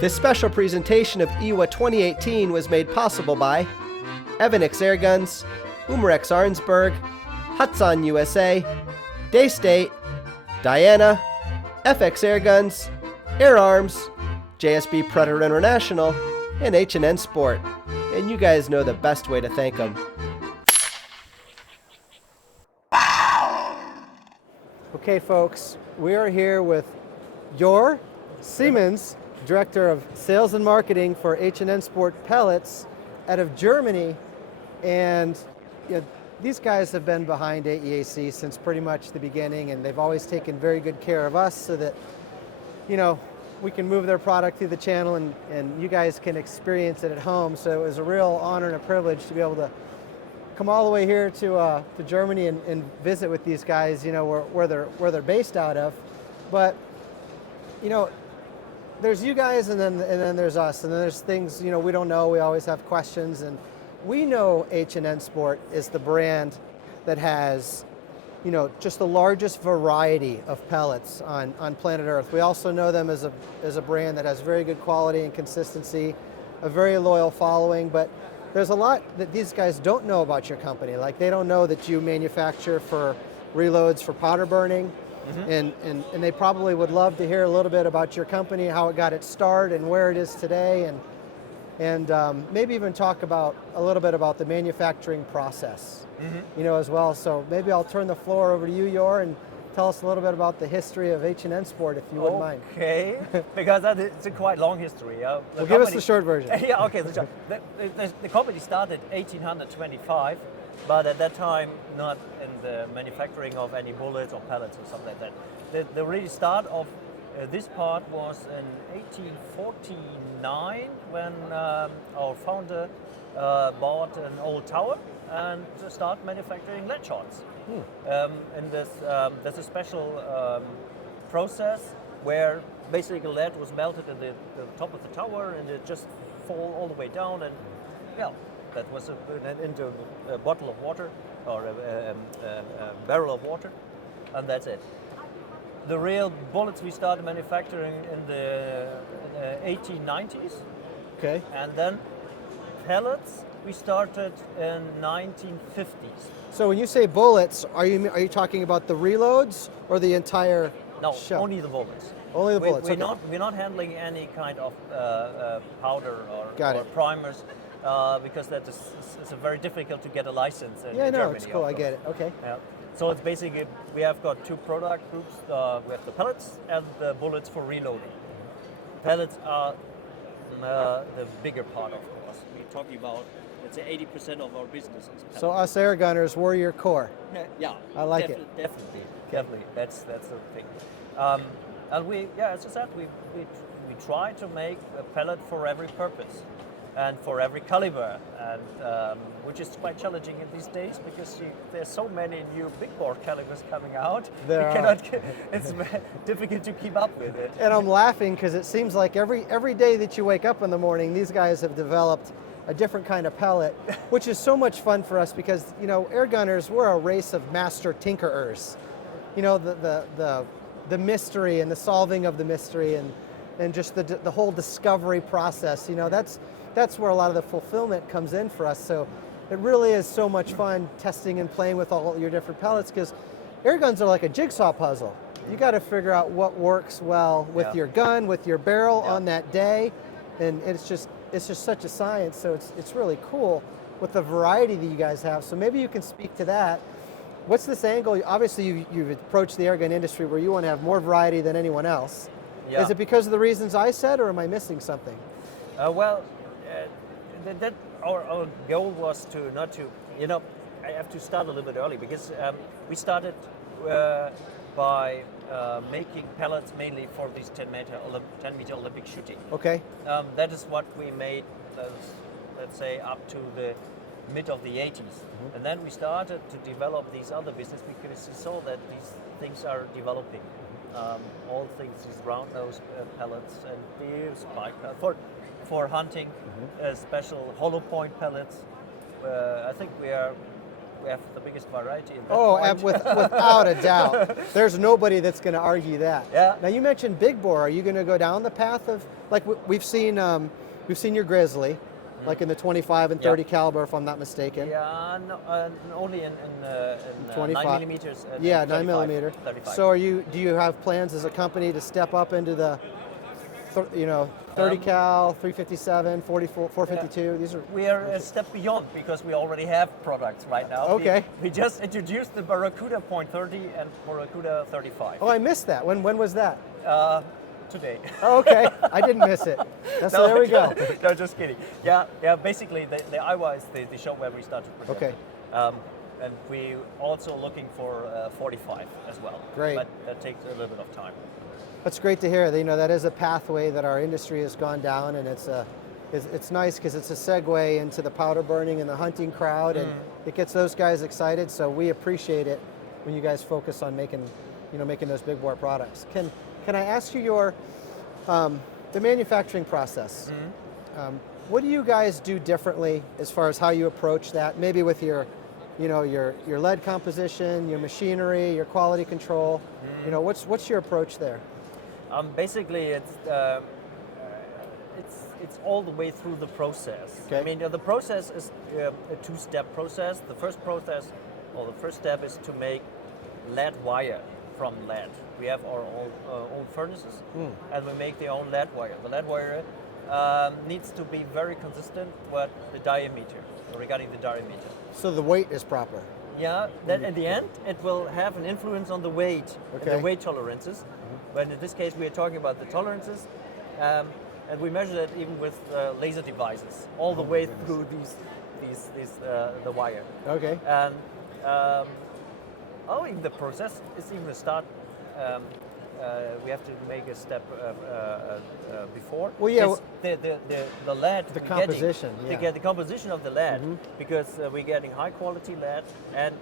This special presentation of IWA 2018 was made possible by Evanix Airguns, Umarex Arnsberg, Hudson USA, Daystate, Diana, FX Airguns, Air Arms, JSB Predator International, and H&N Sport. And you guys know the best way to thank them. Okay, folks, we are here with Jor Siemens, Director of Sales and Marketing for H&N Sport Pellets out of Germany. And these guys have been behind AEAC since pretty much the beginning, and they've always taken very good care of us so that, we can move their product through the channel and you guys can experience it at home. So it was a real honor and a privilege to be able to come all the way here to Germany and visit with these guys, where they're based out of. But, there's you guys, and then there's us, and then there's things we don't know. We always have questions, and we know H&N Sport is the brand that has just the largest variety of pellets on planet Earth. We also know them as a brand that has very good quality and consistency, a very loyal following. But there's a lot that these guys don't know about your company. Like, they don't know that you manufacture for reloads for powder burning. Mm-hmm. And they probably would love to hear a little bit about your company, how it got its start and where it is today, and maybe even talk about a little bit about the manufacturing process, mm-hmm. As well. So maybe I'll turn the floor over to you, Jor, and tell us a little bit about the history of H&N Sport, if you wouldn't mind. Okay, because it's a quite long history. Well, give us the short version. Yeah, okay. The company started 1825. But at that time, not in the manufacturing of any bullets or pellets or something like that. The really start of this part was in 1849 when our founder bought an old tower and started manufacturing lead shots. And there's a special process where basically lead was melted in the top of the tower and it just fall all the way down, and that was into a bottle of water or a barrel of water, and that's it. The real bullets we started manufacturing in the 1890s. Okay. And then pellets we started in 1950s. So when you say bullets, are you talking about the reloads or the entire shell? Only the bullets. Only the bullets. We're not handling any kind of powder or primers. Because that is very difficult to get a license in Germany. It's cool. I get it. Okay. Yeah. So it's basically, we have got two product groups. We have the pellets and the bullets for reloading. Pellets are the bigger part, of course. We're talking about, let's say, 80% of our business is pellets. So us air gunners, we're your core. Yeah. I like it. Definitely. That's the thing. And we, as I said, we try to make a pellet for every purpose and for every caliber, and which is quite challenging in these days because there's so many new big bore calibers coming out. It's difficult to keep up with it. And I'm laughing because it seems like every day that you wake up in the morning, these guys have developed a different kind of pellet, which is so much fun for us because air gunners, we're a race of master tinkerers. The mystery and the solving of the mystery and just the whole discovery process. That's where a lot of the fulfillment comes in for us. So it really is so much fun testing and playing with all your different pellets because air guns are like a jigsaw puzzle. You got to figure out what works well with your gun, with your barrel on that day, and it's just such a science. So it's really cool with the variety that you guys have. So maybe you can speak to that. What's this angle? Obviously, you've approached the airgun industry where you want to have more variety than anyone else. Yeah. Is it because of the reasons I said, or am I missing something? That our goal was I have to start a little bit early because we started by making pellets mainly for these 10 meter Olympic shooting. Okay. That is what we made, let's say, up to the mid of the 80s. Mm-hmm. And then we started to develop these other business because we saw that these things are developing. All things, these round nose pellets and the spike for hunting, special hollow point pellets. I think we are we have the biggest variety in that Oh, point. without a doubt. There's nobody that's going to argue that. Yeah. Now you mentioned big bore. Are you going to go down the path of, like we've seen your Grizzly, like in the 25 and 30 caliber, if I'm not mistaken. Yeah, no, only in 25. 9 millimeters. And Yeah, 35, 9 millimeter. 35. So do you have plans as a company to step up into the, 30 cal, 357, 44, 452? These are. We are a step beyond because we already have products right now. Okay. We just introduced the Barracuda .30 and Barracuda 35. Oh, I missed that. When was that? Today. Oh, okay. I didn't miss it. So there we go. No, just kidding. Yeah. Basically, the IWA is the show where we started production. Okay. And we also looking for 45 as well. Great. But that takes a little bit of time. That's great to hear. That is a pathway that our industry has gone down, and it's nice because it's a segue into the powder burning and the hunting crowd, and it gets those guys excited. So we appreciate it when you guys focus on making those big bore products. Can I ask you the manufacturing process? What do you guys do differently as far as how you approach that? Maybe with your lead composition, your machinery, your quality control. What's your approach there? Basically, it's all the way through the process. Okay. I mean, the process is a two-step process. The first step is to make lead wire from lead. We have our own furnaces, and we make the own lead wire. The lead wire needs to be very consistent with the diameter, regarding the diameter. So the weight is proper. Yeah, then at the end, it will have an influence on the weight, and the weight tolerances. But in this case, we are talking about the tolerances, and we measure that even with laser devices, all the way through the wire. Okay. And in the process is even a start. We have to make a step before. Well, yeah. The lead. The composition. To get the composition of the lead, because we're getting high quality lead and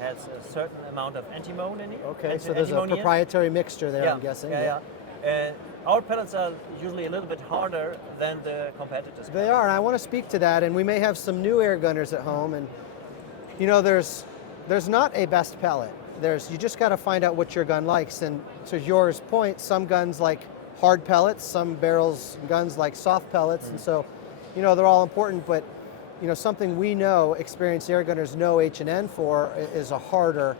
has a certain amount of antimony in it. Okay, so there's a proprietary mixture there, yeah, I'm guessing. Yeah. Our pellets are usually a little bit harder than the competitors. They are, and I want to speak to that, and we may have some new air gunners at home, and there's not a best pellet. You just got to find out what your gun likes, and to yours point, some guns like hard pellets, some barrels and guns like soft pellets, and so, they're all important, but something we know, experienced air gunners know H&N for is a harder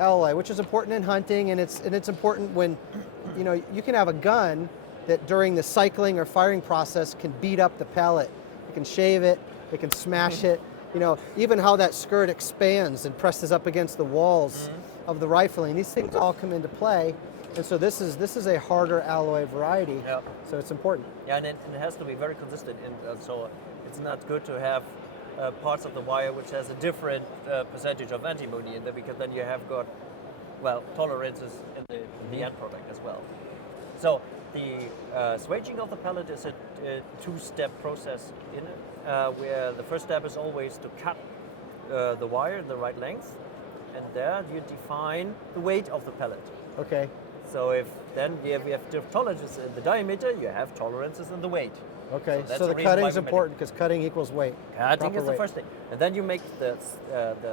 alloy, which is important in hunting, and it's important when, you can have a gun that during the cycling or firing process can beat up the pellet. It can shave it, it can smash it, even how that skirt expands and presses up against the walls of the rifling. These things all come into play, and so this is a harder alloy variety, so it's important. Yeah, and it has to be very consistent, and so it's not good to have parts of the wire which has a different percentage of antimony in there, because then you have got, tolerances in the end product as well. So the swaging of the pellet is a two-step process in it, where the first step is always to cut the wire in the right length, and there you define the weight of the pellet. Okay. So if then we have tolerances in the diameter, you have tolerances in the weight. Okay, so the cutting is important because cutting equals weight. Cutting is the first thing. And then you make the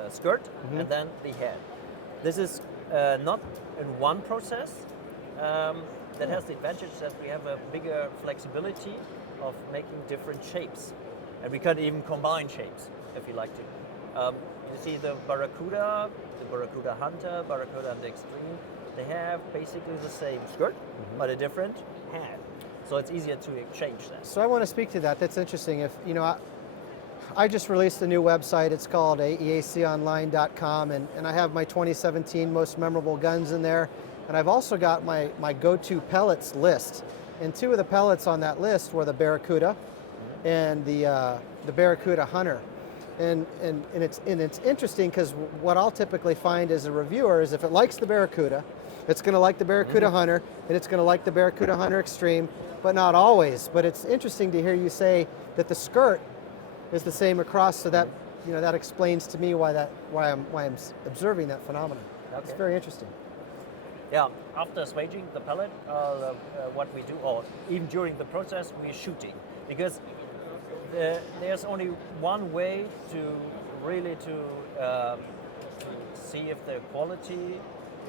skirt and then the head. This is not in one process. That has the advantage that we have a bigger flexibility of making different shapes. And we can even combine shapes if you like to. You see the Barracuda Hunter, Barracuda Hunter Extreme, they have basically the same skirt, but a different head. So it's easier to exchange that. So I want to speak to that. That's interesting. I just released a new website. It's called AEAConline.com, and I have my 2017 most memorable guns in there. And I've also got my go-to pellets list. And two of the pellets on that list were the Barracuda and the Barracuda Hunter. And it's interesting because what I'll typically find as a reviewer is if it likes the Barracuda, it's going to like the Barracuda Hunter, and it's going to like the Barracuda Hunter Extreme, but not always. But it's interesting to hear you say that the skirt is the same across, so that that explains to me why I'm observing that phenomenon. Okay. It's very interesting. Yeah, after swaging the pellet, what we do, or even during the process, we're shooting, because there's only one way to really to see if the quality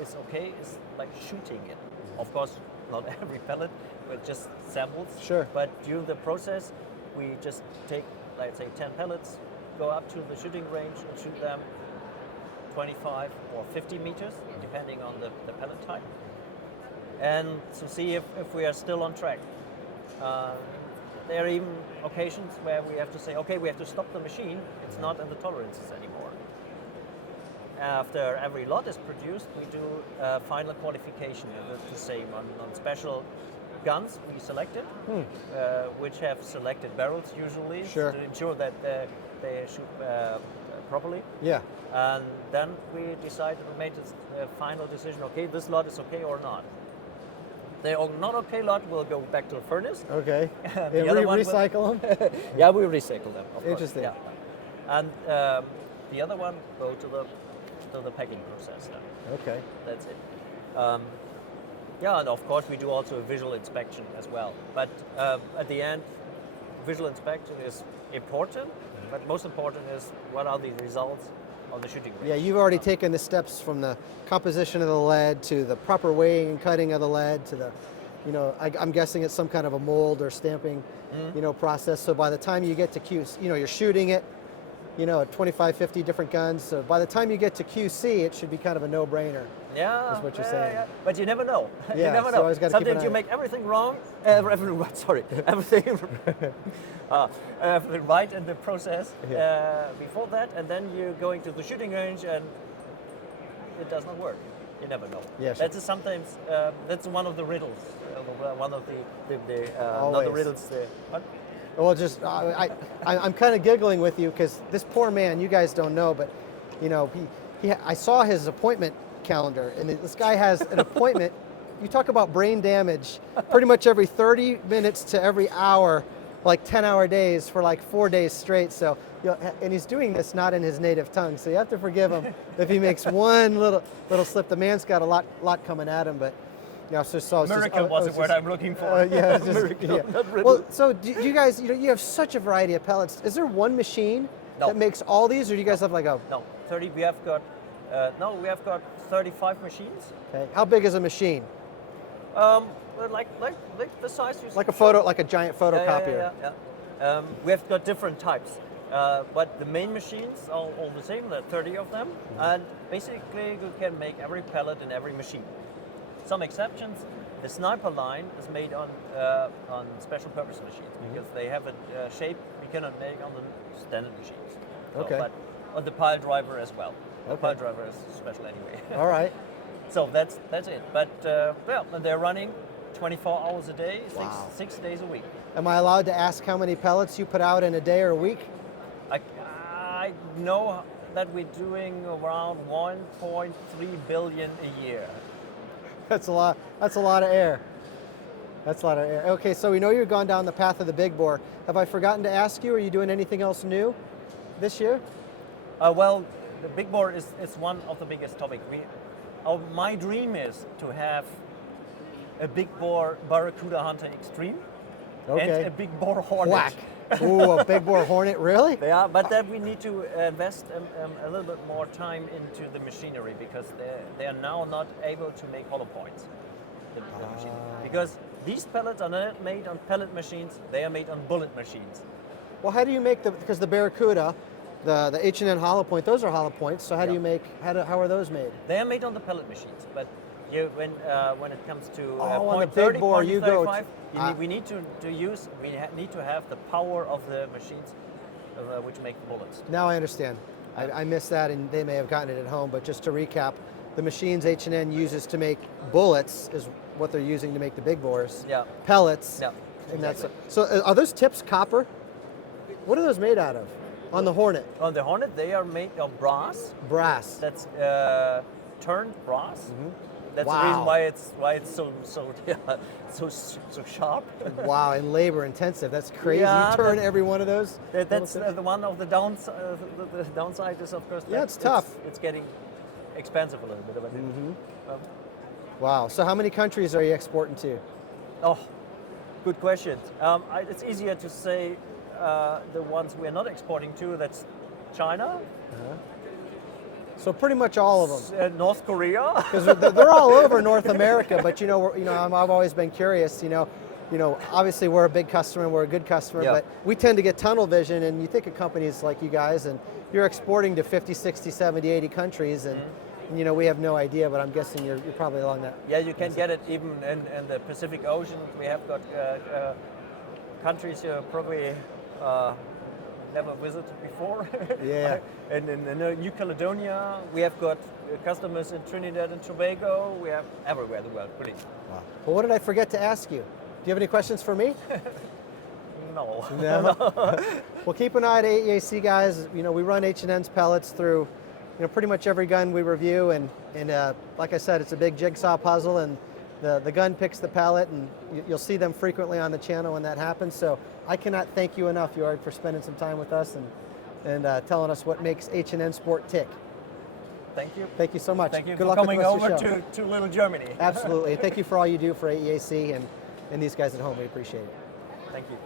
is okay, is like shooting it. Of course, not every pellet, but just samples. Sure. But during the process, we just take, let's say, 10 pellets, go up to the shooting range and shoot them 25 or 50 meters, depending on the pellet type, and to see if we are still on track. There are even occasions where we have to say, okay, we have to stop the machine, it's not in the tolerances anymore. After every lot is produced, we do final qualification, the same on special guns we selected, which have selected barrels usually, Sure. to ensure that they shoot properly. Yeah. And then we decided, we made this final decision, okay, this lot is okay or not. The not okay lot will go back to the furnace. Okay. The And other one recycle them? Yeah, we recycle them, of course. Interesting. Yeah. And the other one go to the packing process then. Okay. That's it. Yeah, and of course we do also a visual inspection as well. But at the end, visual inspection is important, but most important is what are the results on the shooting range. Yeah, you've already taken the steps from the composition of the lead to the proper weighing and cutting of the lead to the, I'm guessing it's some kind of a mold or stamping, process. So by the time you get to QC, you're shooting it, at 25, 50 different guns. So by the time you get to QC, it should be kind of a no-brainer. Yeah, is what you're saying. Yeah. But you never know. Yeah, you never so know. always gotta keep an Sometimes you eye. make everything wrong. Everything right in the process before that, and then you're going to the shooting range and it does not work. You never know. Yeah, sure. That's sometimes that's one of the riddles. One of the not Always. the riddles. What? Well, just I'm kind of giggling with you because this poor man, you guys don't know, but I saw his appointment calendar, and this guy has an appointment. You talk about brain damage, pretty much every 30 minutes to every hour, like 10-hour days for like 4 days straight. So, and he's doing this not in his native tongue, so you have to forgive him if he makes one little slip. The man's got a lot coming at him, but. Yeah, Miracle was the word I'm looking for. Yeah, just, Miracle, yeah. not riddle. Well, so do you guys, you have such a variety of pellets. Is there one machine No. that makes all these, or do you guys have like a? No, 30. We have got 35 machines. Okay. How big is a machine? Like the size you Like a photo, like a giant photocopier. Yeah. We have got different types, but the main machines are all the same. There are 30 of them, and basically you can make every pellet in every machine. Some exceptions. The sniper line is made on special purpose machines because they have a shape we cannot make on the standard machines. So, Okay. But on the pile driver as well. The Okay. pile driver is special anyway. All right. So that's it. But and they're running 24 hours a day, Wow. 6 days a week. Am I allowed to ask how many pellets you put out in a day or a week? I know that we're doing around 1.3 billion a year. That's a lot. That's a lot of air. That's a lot of air. Okay, so we know you've gone down the path of the big bore. Have I forgotten to ask you? Are you doing anything else new this year? Well, the big bore is one of the biggest topics. My dream is to have a big bore Barracuda Hunter Extreme and a big bore Hornet. Whack. Ooh, a big bore Hornet, really? Yeah, but then we need to invest a little bit more time into the machinery because they are now not able to make hollow points. The machine. Because these pellets are not made on pellet machines; they are made on bullet machines. Well, how do you make because the Barracuda, the H&N hollow point, those are hollow points. So how do you make? How are those made? They are made on the pellet machines, but when it comes to on the point big 30, bore, point you go. 35, we need to have the power of the machines which make the bullets. Now I understand. I missed that, and they may have gotten it at home. But just to recap, the machines H&N uses to make bullets is what they're using to make the big bores. Yeah. Pellets. Yeah. And Exactly. so are those tips copper? What are those made out of? On the Hornet? On the Hornet, they are made of brass. Brass. That's turned brass. That's Wow. the reason why it's so sharp. Wow, and labor intensive. That's crazy. Yeah, you turn that- every one of those. That's the one of the downside. The downside is, of course, Yeah, that it's tough. It's getting expensive a little bit. Wow. So how many countries are you exporting to? Oh, good question. It's easier to say the ones we're not exporting to, that's China, So pretty much all of them. North Korea. Because they're all over North America, but I've always been curious. Obviously we're a big customer and we're a good customer, Yeah. but we tend to get tunnel vision, and you think of companies like you guys, and you're exporting to 50, 60, 70, 80 countries, and we have no idea. But I'm guessing you're probably along that. Yeah, you can get it even in the Pacific Ocean. We have got countries you probably never visited before. Yeah. And in New Caledonia, we have got customers in Trinidad and Tobago. We have everywhere in the world, really. Wow. Well, what did I forget to ask you? Do you have any questions for me? No. No. Well, keep an eye at AEAC, guys. We run H&N's pellets through, pretty much every gun we review, and like I said, it's a big jigsaw puzzle, and the gun picks the pellet, and you'll see them frequently on the channel when that happens. So I cannot thank you enough, Jörg, for spending some time with us and telling us what makes H&N Sport tick. Thank you. Thank you so much. Thank you Good for luck with coming the rest of over your show. to little Germany. Absolutely. And thank you for all you do for AEAC and these guys at home. We appreciate it. Thank you.